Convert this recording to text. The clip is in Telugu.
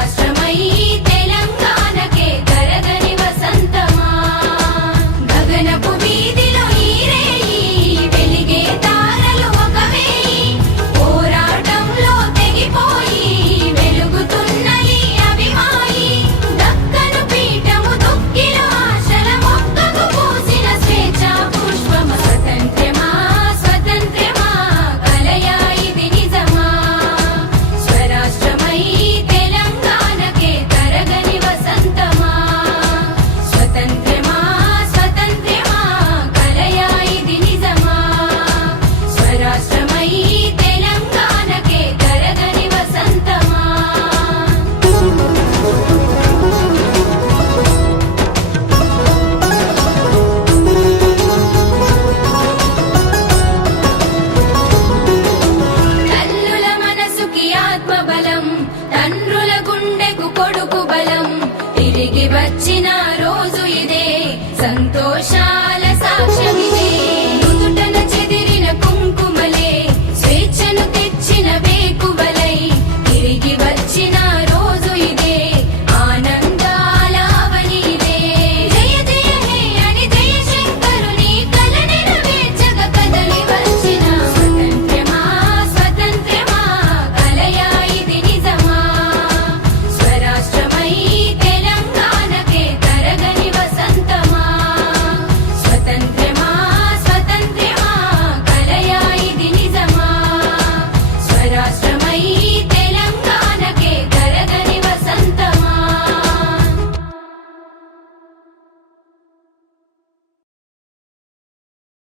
స్వరాష్ట్రమై తెలంగాణకే తరగని వసంతమా గగనపు వీధిలో ఈరేయి వెలిగే తారలు ఒక వేయి పోరాటంలో తెగిపోయి వెలుగుతున్న ఈ అభిమాయి దక్కను పీఠము దుఃఖిలో ఆశల మొక్కకు పూసిన స్వేచ్ఛా పుష్పమ స్వతంత్రమా స్వతంత్రమా కలయా ఇది నిజమా స్వరాష్ట్రమై తెలంగాణకే తరగని వసంతమా స్వతంత్రమా స్వతంత్రమా కలయా ఇది నిజమా స్వరాష్ట్రమై తెలంగాణకే తరగని వసంతమా తల్లుల మనసుకి ఆత్మబలం తండ్రుల గుండెకు కొడుకు బలం తిరిగి వచ్చిన రోజు ఇదే సంతోషాల సాక్ష్యం